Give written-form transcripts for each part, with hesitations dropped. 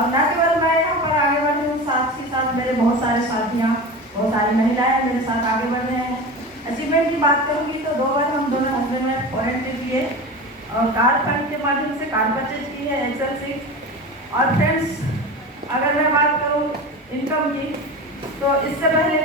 और न केवल मैं यहाँ पर आगे बढ़ रही हूँ, साथ ही साथ मेरे बहुत सारे साथियाँ, बहुत सारी महिलाएं मेरे साथ आगे बढ़ रहे हैं। अचीवमेंट की बात करूँगी तो 2 बार हम दोनों हस्बैंड में फॉरेन ट्रिप किए और कार फंड के माध्यम से कार परचेज की है XL6। और फ्रेंड्स, अगर मैं बात करूँ इनकम की, तो इससे पहले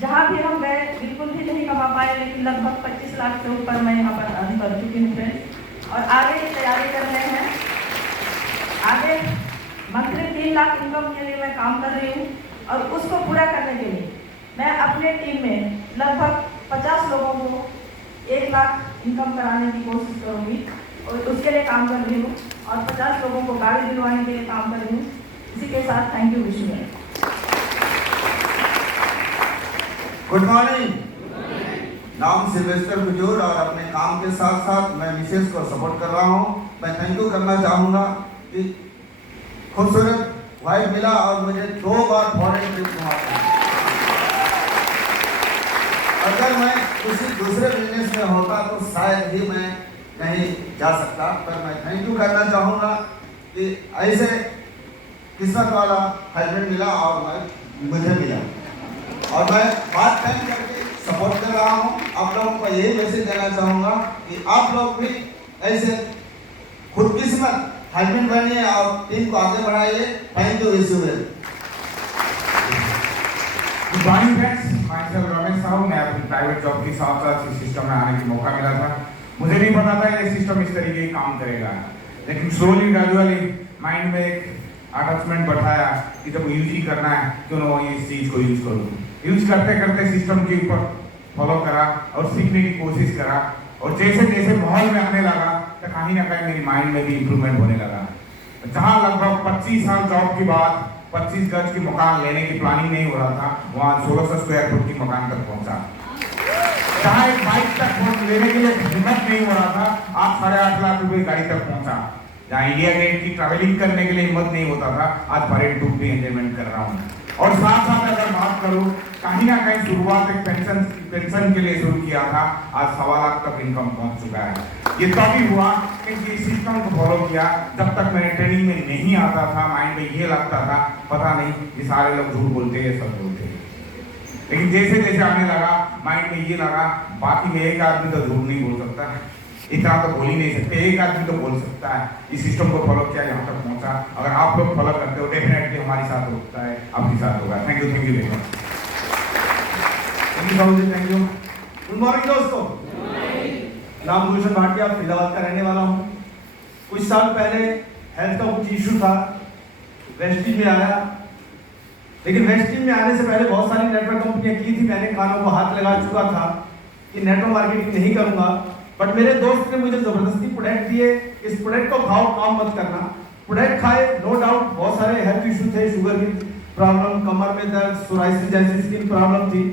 जहाँ भी हम गए बिल्कुल भी नहीं कमा पाए, लेकिन लगभग 25 लाख से ऊपर मैं यहाँ पर अर्न कर चुकी हूँ फ्रेंड्स। और आगे की तैयारी कर रहे हैं, आगे मंथली 3 लाख इनकम के लिए मैं काम कर रही हूँ। और उसको पूरा करने के लिए मैं अपने टीम में लगभग 50 लोगों को 1 लाख इनकम कराने की कोशिश करूँगी और उसके लिए काम कर रही हूँ। और 50 लोगों को गाड़ी दिलवाने के लिए काम कर रही हूँ। इसी के साथ thank you wish you. Good morning. नाम सिल्वेस्टर कुजूर और अपने काम के साथ साथ मैं मिसेस को सपोर्ट कर रहा हूँ। मैं थैंक यू करना चाहूँगा कि खूबसूरत वाइफ मिला और मुझे 2 बार फॉरेन ट्रिप घुमा। अगर मैं किसी दूसरे बिजनेस में होता तो शायद ही मैं नहीं जा सकता, पर मैं थैंक यू करना चाहूँगा कि ऐसे किस्मत वाला हस्बैंड मिला और मुझे मिला। और मैं बात टाइम करके सपोर्ट कर रहा हूँ। आप लोगों को यही मैसेज देना चाहूँगा कि आप लोग भी ऐसे खुदकिस्मत हस्बैंड बनिए और टीम को आगे बढ़ाइए। Thank you wish you well. Good morning friends, my self Ramesh Sahu. मैं अपनी प्राइवेट जॉब के साथ साथ इस सिस्टम में आने का मौका मिला था। मुझे नहीं पता था ये सिस्टम इस तरीके काम करेगा, लेकिन स्लोली ग्रेजुअली माइंड में एक अटैचमेंट बैठाया कि जब यूज ही करना है क्यों ना इस चीज़ को यूज करूँ। यूज करते करते सिस्टम के ऊपर फॉलो करा और सीखने की कोशिश करा, और जैसे जैसे माहौल में आने लगा तो कहीं ना कहीं मेरी माइंड में भी इम्प्रूवमेंट होने लगा। जहाँ लगभग 25 साल जॉब के बाद 25 गज की मकान लेने की प्लानिंग नहीं हो रहा था, वहाँ 1600 स्क्वायर फुट की मकान तक पहुँचा। जहाँ एक बाइक तक लेने के लिए हिम्मत नहीं हो रहा था, आज 8.5 लाख रुपए गाड़ी तक पहुँचा। जहाँ इंडिया गेट की ट्रैवलिंग करने के लिए हिम्मत नहीं होता था, आज फॉरेन टूर भी एंजॉयमेंट कर रहा हूँ। और साथ साथ अगर बात करूँ, कहीं ना कहीं शुरुआत एक पेंशन के लिए शुरू किया था, आज 1.25 लाख तक इनकम पहुंच चुका है। ये तभी हुआ क्योंकि इस सिस्टम को फॉलो किया। जब तक मैंने ट्रेनिंग में नहीं आता था, माइंड में ये लगता था पता नहीं ये सारे लोग झूठ बोलते हैं, सब बोलते हैं। लेकिन जैसे जैसे आने लगा माइंड में ये लगा बाकी में एक आदमी तो झूठ नहीं बोल सकता, इतना तो बोल ही नहीं सकते, एक आदमी तो बोल सकता है। इस सिस्टम को फॉलो किया, यहाँ तक पहुंचा। अगर आप लोग फॉलो करते हो डेफिनेटली हमारे साथ होता है, आपके साथ होगा। Thank you very much. Thank you. Good morning दोस्तों। नाम भूषण भाटिया, फरीदाबाद का रहने वाला हूँ। कुछ साल पहले हेल्थ का कुछ इशू था, वेस्टिज में आया। लेकिन वेस्टिज में आने से पहले बहुत सारी नेटवर्क कंपनियां की थी, मैंने कानों को हाथ लगा चुका था कि नेटवर्क मार्केटिंग नहीं करूंगा। बट मेरे दोस्त ने मुझे जबरदस्ती प्रोडक्ट दिए, इस प्रोडक्ट को खाओ, काम मत करना। प्रोडक्ट खाए, नो डाउट बहुत सारे हेल्थ इशू थे, शुगर की प्रॉब्लम, कमर में दर्द, सोराइसिस जैसी स्किन प्रॉब्लम थी।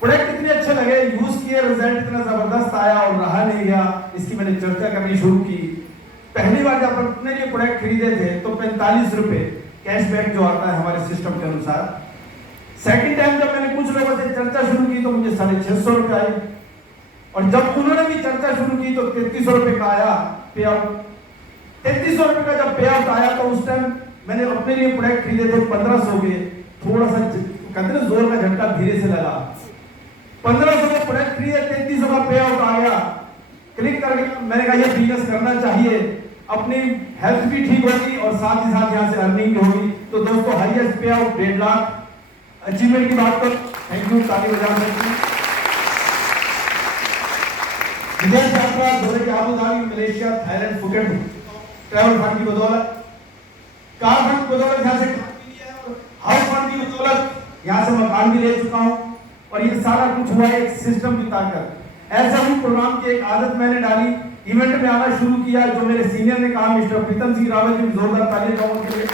प्रोडक्ट इतने अच्छे लगे, यूज किए, रिजल्ट इतना जबरदस्त आया और रहा नहीं गया। इसकी मैंने चर्चा करनी शुरू की। पहली बार जब अपने लिए प्रोडक्ट खरीदे थे तो 45 रुपए कैशबैक जो आता है हमारे सिस्टम के अनुसार। सेकंड टाइम जब मैंने कुछ लोगों से चर्चा शुरू की तो मुझे 650 रुपए आए, और जब उन्होंने भी चर्चा शुरू की तो 3300 रुपए का आया पे आउट। 3300 रुपए का जब पे आउट आया तो उस टाइम मैंने अपने लिए प्रोडक्ट खरीदे थे 1500 के। थोड़ा सा कहते हैं जोर का झटका धीरे से लगा। 1500 का प्रोडक्ट खरीदे, 3300 का पे आउट आ गया। क्लिक करके मैंने कहा ये बिजनेस करना चाहिए, अपनी हेल्थ भी ठीक होगी और साथ ही साथ यहाँ से अर्निंग भी होगी। तो दोस्तों हाईएस्ट पे आउट 1.5 लाख। अचीवमेंट की बात कर, थैंक यू, ताली बजा सकते हैं। विदेश यात्रा, दुबई के Abu Dhabi, Malaysia, Thailand, Phuket, travel fund की बदौलत, कार फंड की बदौलत यहाँ से हाउस फंड की बदौलत यहाँ से मकान भी ले चुका हूँ। और ये सारा कुछ हुआ है एक सिस्टम की ताकत। ऐसा ही प्रोग्राम की एक आदत मैंने डाली, इवेंट में आना शुरू किया। जो मेरे सीनियर ने कहा, मिस्टर प्रीतम सिंह रावत जी, जोरदार तालियां दो उनके लिए।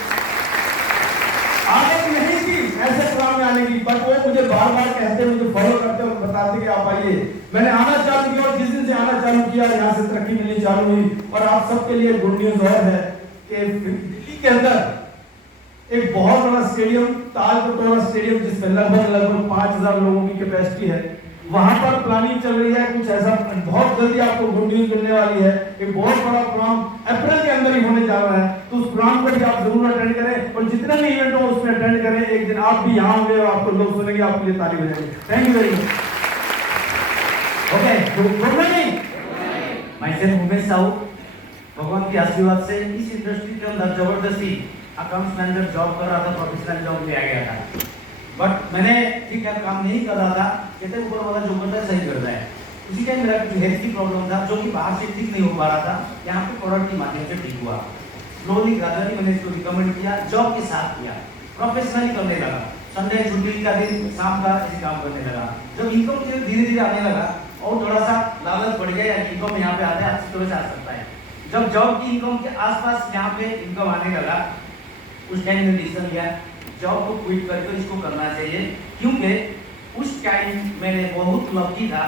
आदत नहीं थी ऐसे प्रोग्राम में आने की, बट वो मुझे बार बार कहते, मुझे फॉलो करते और बताते कि आप आइए। मैंने आना चालू किया और जिस दिन से आना चालू किया यहाँ से तरक्की मिलनी चालू हुई। और आप सबके लिए गुड न्यूज और है कि दिल्ली के अंदर एक बहुत बड़ा स्टेडियम, ताज कटोरा स्टेडियम, जिसमें लगभग 5000 लोगों की कैपेसिटी है, वहां पर प्लानिंग चल रही है कुछ ऐसा, बहुत जल्दी आपको गुड न्यूज मिलने वाली है। एक बहुत बड़ा प्रोग्राम अप्रैल के अंदर ही होने जा रहा है, तो उस प्रोग्राम को भी आप जरूर अटेंड करें और जितने भी इवेंट हो उसमें अटेंड करें। एक दिन आप भी यहाँ होंगे और आपको लोग सुनेंगे, आपके लिए ताली बजाएंगे। Thank you very much. Okay, good morning. My self Umesh Sahu. भगवान के आशीर्वाद से इस इंडस्ट्री के अंदर जबरदस्ती अकाउंट्स मैनेजर जॉब कर रहा था, प्रोफेशनल जॉब ले आ गया था। बट मैंने ठीक है काम नहीं कर रहा था, कहते ऊपर वाला जो करता है सही करता है। उसी टाइम मेरा कुछ हेल्थ की प्रॉब्लम था जो कि बाहर से ठीक नहीं हो पा रहा था, यहाँ पे प्रोडक्ट के माध्यम से ठीक हुआ। स्लोली ग्रेजुअली मैंने इसको रिकमेंड किया, जॉब के साथ किया, प्रोफेशनली करने लगा। संडे छुट्टी का दिन शाम का ऐसे काम करने लगा। जब इनकम धीरे धीरे आने लगा और थोड़ा सा लालच बढ़ गया, इनकम यहाँ पे आता है अच्छी तरह से आ सकता है। जब जॉब की इनकम के आसपास यहाँ पे इनकम आने लगा, उस टाइम मैंने डिसीजन लिया जॉब को क्विट करके इसको करना चाहिए, क्योंकि उस टाइम मैंने बहुत लकी था।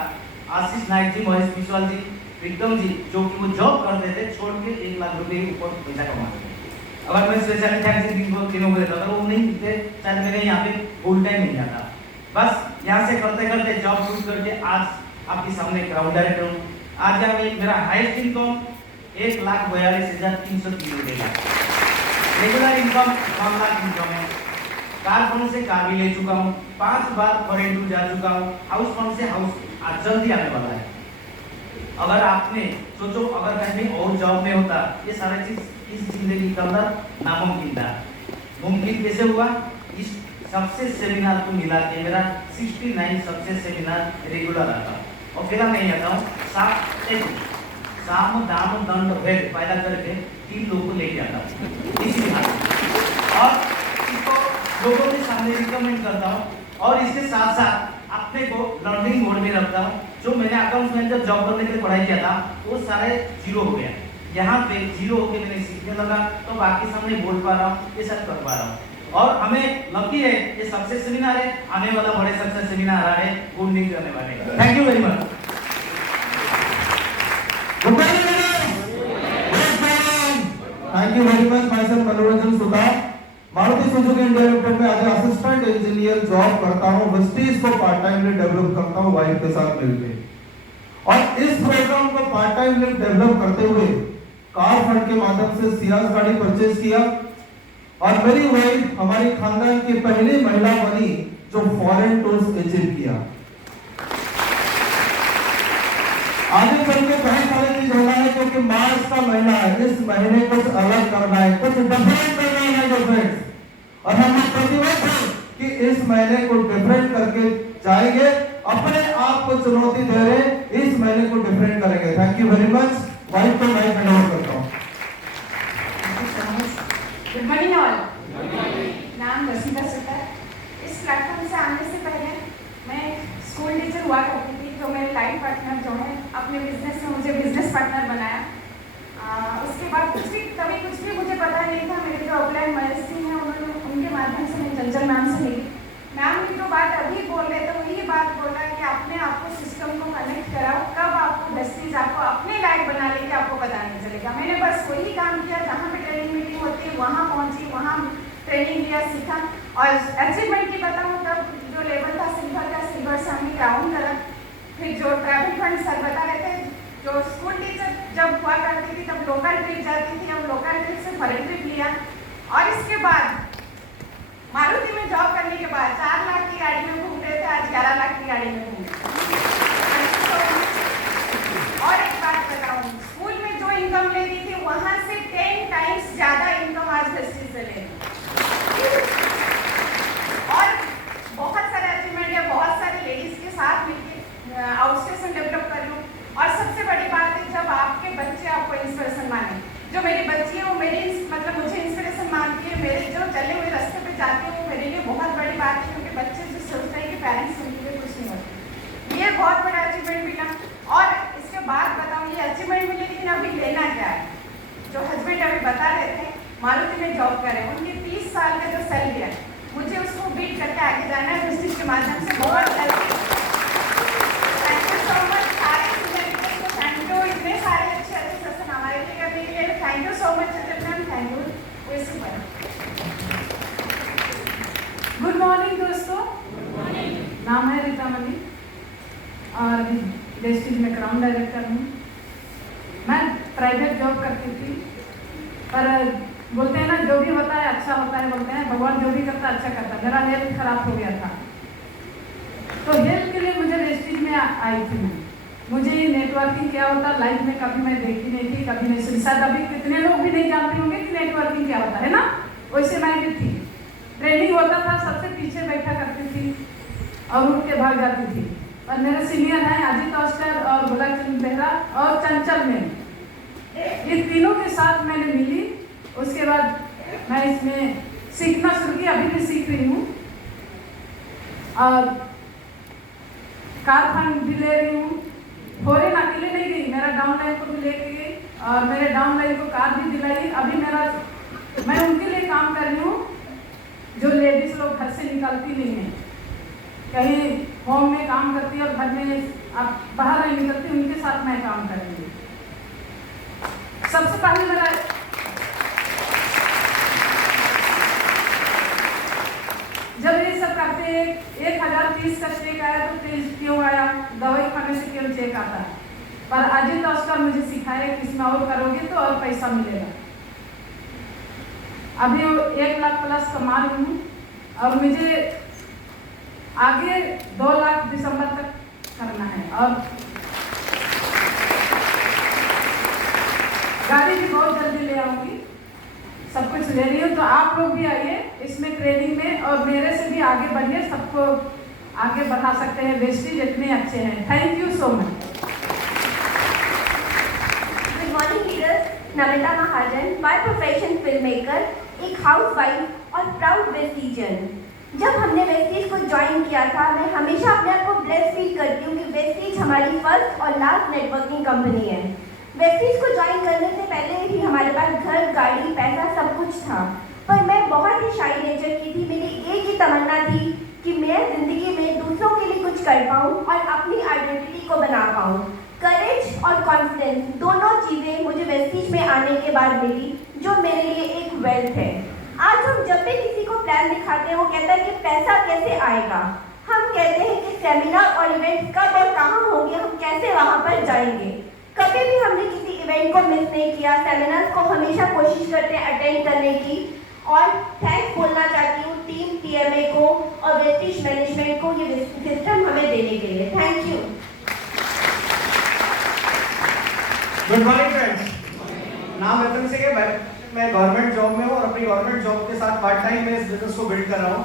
आशीष नायक जी, महेश विश्वाल जी, विक्रम जी, जो कि वो जॉब करते थे छोड़ के 1 लाख रुपए के ऊपर पैसा कमाते थे। अगर मैं स्पेशली थैंक्स तीनों को देता, अगर वो नहीं थे शायद मेरे यहाँ पे फुल टाइम नहीं आता। बस यहाँ से करते करते जॉब क्विट करके आज आपके सामने क्राउड डायरेक्टर हूँ। आज यहाँ मेरा हाईएस्ट इनकम 1,42,303 रुपये, रेगुलर इनकम 1 लाख इनकम है। कार फंड से कार भी ले चुका हूँ, 5 बार फॉरेन टूर जा चुका हूँ, हाउस फंड से हाउस आज जल्दी आने वाला है। अगर आपने सोचो अगर कहीं और जॉब में होता, ये सारी चीज इस जिंदगी के अंदर नामुमकिन था। मुमकिन कैसे हुआ? इस सक्सेस सेमिनार को मिला के मेरा 69 सक्सेस सेमिनार रेगुलर आता और फिर मैं आता हूँ साम दाम दंड भेद पैदा करके 3 लोगों को लेके आता हूँ इसी और इसको लोगों के सामने रिकमेंड करता हूँ और इसके साथ साथ अपने को लर्निंग मोड में रखता हूँ। जो मैंने अकाउंट्स मैनेजर जॉब करने के लिए पढ़ाई किया था वो सारे जीरो हो गया। यहाँ पे जीरो होके मैंने सीखने लगा तो बाकी सामने बोल पा रहा हूँ, ये सब कर पा रहा हूँ। और हमें लकी है ये सक्सेस सेमिनार है, आने वाला बड़े सक्सेस सेमिनार आ रहे हैं, गुड न्यूज़ करने वाले। Thank you very much. Thank you very much myself Manoranjan Sutar. Maruti Suzuki India limited में आज असिस्टेंट इंजीनियर जॉब करता हूँ। वेस्टीज को पार्ट टाइम में डेवलप करता हूँ वाइफ के साथ मिलकर। और इस प्रोग्राम को पार्ट टाइम में डेवलप करते हुए कार फंड के माध्यम से सियाज गाड़ी परचेज किया और मेरी वाइफ हमारी खानदान की पहली महिला बनी जो फॉरेन टूर्स अचीव किया। आगे चल के बहुत सारी चीज होना है क्योंकि मार्च का महीना है, इस महीने कुछ अलग करना है, कुछ डिफरेंट करना है जो फ्रेंड्स, और हम प्रतिबद्ध हैं कि इस महीने को डिफरेंट करके जाएंगे, अपने आप को चुनौती दे रहे, इस महीने को डिफरेंट करेंगे। Thank you very much. Wife को मैं हैंड ओवर करता हूँ। Good morning all. नाम रसीदा सुतार। इस प्लेटफॉर्म से आने से पहले मैं स्कूल टीचर हुआ करती थी, तो मेरे लाइफ पार्टनर जो है अपने बिजनेस में मुझे बिजनेस पार्टनर बनाया। उसके बाद कुछ भी मुझे पता नहीं था। मेरे जो अपलाइन महेश सिंह हैं उनके माध्यम से मैं चंचल मैम से मिली। मैम की जो बात अभी बोल रहे थे वही बात बोल रहा है कि अपने आप को सिस्टम को कनेक्ट कराओ, कब आपको वेस्टीज आपको अपने लायक बना लेके आपको पता नहीं चलेगा। मैंने बस वही काम किया, जहाँ पे ट्रेनिंग मीटिंग होती है वहाँ पहुँची, वहाँ ट्रेनिंग लिया, सीखा और अचीवमेंट की बताऊँ तब जो लेवल था सिल्वर का, सिल्वर से हमने क्राउन करा। फिर जो ट्रैवल फंड सर बता रहे थे, जो स्कूल टीचर जब हुआ करती थी तब लोकल ट्रिप जाती थी, अब लोकल ट्रिप से फॉरेन ट्रिप लिया और इसके बाद मारुति में जॉब करने के बाद 4 लाख की गाड़ी में घूम रहे थे, आज 11 लाख की गाड़ी में घूम रहे। और एक बात बताऊं, स्कूल में जो इनकम ले रही थी वहां से 10 टाइम्स ज्यादा इनकम आज वेस्टीज से ले रही। और बहुत सारे अचीवमेंट है, बहुत सारे लेडीज के साथ मिलकर आउटस्टेशन डेवलप कर लूँ। और सबसे बड़ी बात है जब आपके बच्चे आपको इंस्पिरेशन माने, जो मेरी बच्ची है वो मेरी मतलब मुझे इंस्पिरेशन मानती है, मेरे जो चले हुए रास्ते पे जाते हैं वो मेरे लिए बहुत बड़ी बात है, क्योंकि बच्चे जो सोचते हैं कि पेरेंट्स उनके लिए कुछ नहीं होते। ये बहुत बड़ा अचीवमेंट मिला। और इसके बाद बताऊँ ये अचीवमेंट मिले, लेकिन अभी लेना क्या है। जो हस्बैंड अभी बता रहे थे मारुति में जॉब करें, उनके 30 साल का जो सैलरी है मुझे उसको बीट करके आगे जाना है बिजनेस के माध्यम से। बहुत help. Thank you so much सारे को, थैंक यू इतने सारे अच्छे सेशन हमारे लिए करने के लिए। Thank you so much ma'am, thank you. Good morning दोस्तों। नाम है रीता मनी। और वेस्टीज में क्राउन डायरेक्टर हूँ। मैं प्राइवेट जॉब करती थी, पर बोलते हैं ना जो भी होता है अच्छा होता है, बोलते हैं भगवान जो भी करता है अच्छा करता है। मेरा हेल्थ खराब हो गया था, तो हेल्थ के लिए मुझे वेस्टीज में आई थी मैं। मुझे ये नेटवर्किंग क्या होता है लाइफ में कभी मैं देखी नहीं थी, कभी नहीं सुनी। शायद अभी कितने लोग भी नहीं जानते होंगे कि नेटवर्किंग क्या होता है ना, वैसे मैं भी थी। ट्रेनिंग होता था, सबसे पीछे बैठा करती थी और उठ के भाग जाती थी। और मेरे सीनियर हैं अजीत ऑस्टर और गुलाब चंद बेहरा और चंचल में, ये तीनों के साथ मैंने मिली। उसके बाद मैं इसमें सीखना शुरू किया, अभी भी सीख रही हूँ और कार फंड भी ले रही हूँ। फॉरेन अकेले नहीं गई, मेरा डाउनलाइन को भी लेके गई और मेरे डाउनलाइन को कार भी दिलाई। अभी मैं उनके लिए काम कर रही हूँ जो लेडीज लोग घर से निकलती नहीं है, कहीं होम में काम करती है और घर में आप बाहर नहीं निकलती, उनके साथ मैं काम कर रही हूँ। सबसे पहले मेरा जब ये सब करते 1030 का चेक आया तो क्यों आया, दवाई खाने से क्यों चेक आता है। पर अजीत ऑस्कर मुझे सिखाया कि इसमें और करोगे तो और पैसा मिलेगा। अभी 1 लाख प्लस कमा रही हूँ और मुझे आगे 2 लाख दिसंबर तक करना है। और गाड़ी भी बहुत जल्दी ले आऊंगी, सब कुछ ले रही हूँ। तो आप लोग भी आइए इसमें ट्रेनिंग में और मेरे से भी आगे बढ़िए, सबको आगे बढ़ा सकते हैं। वेस्टीज इतने अच्छे हैं। Thank you so much. Good morning leaders, Namita Mahajan, by profession film maker, एक हाउसवाइफ और प्राउड वेस्टीजियन। जब हमने वेस्टीज को ज्वाइन किया था, मैं हमेशा अपने आप को ब्लेस फील करती हूँ कि वेस्टीज हमारी फर्स्ट और लास्ट नेटवर्किंग कंपनी है। वेस्टीज को ज्वाइन करने से पहले ही हमारे पास घर, गाड़ी, पैसा सब कुछ था, पर मैं बहुत ही शाई नेचर की थी। मेरी एक ही तमन्ना थी कि मैं जिंदगी में दूसरों के लिए कुछ कर पाऊँ और अपनी आइडेंटिटी को बना पाऊँ। करेज और कॉन्फिडेंस दोनों चीज़ें मुझे वेस्टीज में आने के बाद मिली, जो मेरे लिए एक वेल्थ है। आज हम जब भी किसी को प्लान दिखाते हैं, वो कहता है कि पैसा कैसे आएगा। हम कहते हैं कि सेमिनार और इवेंट कब और कहाँ होंगे, हम कैसे वहाँ पर जाएंगे। कभी भी हमने किसी इवेंट को मिस नहीं किया। सेमिनार्स को हमेशा कोशिश करते हैं अटेंड करने की। और थैंक्स बोलना चाहती हूँ टीम टीएमए को और वेस्टीज मैनेजमेंट को ये सिस्टम हमें देने के लिए। Thank you. Good morning friends, नाम रतन सिंह है। मैं गवर्नमेंट जॉब में हूँ और अपनी गवर्नमेंट जॉब के साथ पार्ट टाइम में इस बिजनेस को बिल्ड कर रहा हूँ।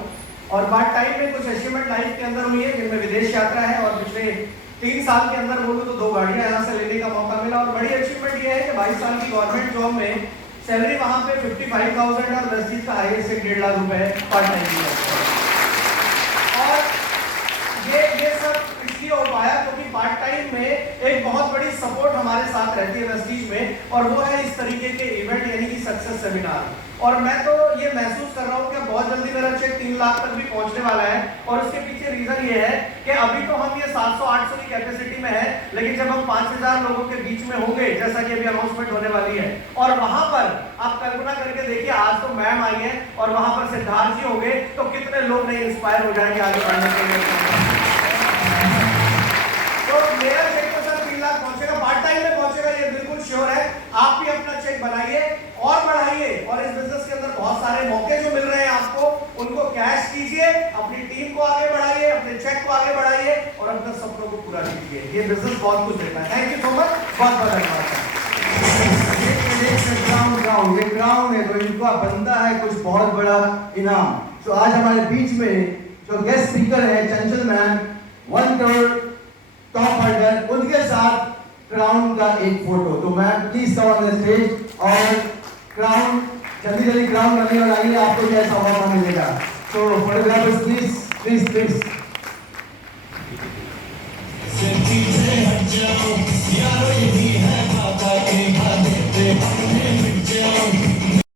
और पार्ट टाइम में कुछ अचीवमेंट लाइफ के अंदर हुई है, जिनमें विदेश यात्रा है और पिछले 3 साल के अंदर बोलूँ तो 2 गाड़ियाँ यहाँ से लेने का मौका मिला। और बड़ी अचीवमेंट ये है कि 22 साल की गवर्नमेंट जॉब में सैलरी वहाँ पे 55,000 और वेस्टीज का हाईएस्ट 1.5 लाख रुपए पार्ट टाइम की है। और ये सब इसलिए हो पाया क्योंकि पार्ट टाइम में एक बहुत बड़ी सपोर्ट हमारे साथ रहती है वेस्टीज में, और वो है इस तरीके के इवेंट यानी कि सक्सेस सेमिनार। और मैं तो ये महसूस कर रहा हूँ कि बहुत जल्दी मेरा चेक 3 लाख तक भी पहुंचने वाला है। और उसके पीछे रीजन ये है कि अभी तो हम ये 700-800 की कैपेसिटी में है, लेकिन जब हम 5,000 लोगों के बीच में होंगे, जैसा कि अभी अनाउंसमेंट होने वाली है, और वहां पर आप कल्पना करके देखिए, आज तो मैम आई है और वहां पर सिद्धार्थ जी होंगे, तो कितने लोग नहीं इंस्पायर हो जाएंगे आगे बढ़ने के लिए। तो मेरा चेक तो सर 3 लाख पहुंचेगा, पार्ट टाइम में पहुंचेगा, ये बिल्कुल श्योर है। आप भी अपना चेक बनाइए और बढ़ाइए, और इस बिजनेस के अंदर बहुत सारे मौके जो मिल रहे हैं आपको, उनको कैश कीजिए, अपनी टीम को आगे बढ़ाइए, अपने चेक को आगे बढ़ाइए और अपने सपनों को पूरा कीजिए। ये बिजनेस बहुत कुछ देता है। थैंक यू सो मच, बहुत बहुत धन्यवाद। ये क्राउन है तो इनको बनता है कुछ बहुत बड़ा इनाम। तो आज हमारे बीच में जो गेस्ट स्पीकर है चंचल मैम, 1 करोड़ टॉप हर्डर, उनके साथ क्राउन का एक फोटो। तो ma'am please come on the stage और क्राउन जल्दी क्राउन करने और आइए, आपको कैसा मौका मिलेगा। तो फोटोग्राफर्स प्लीज प्लीज प्लीज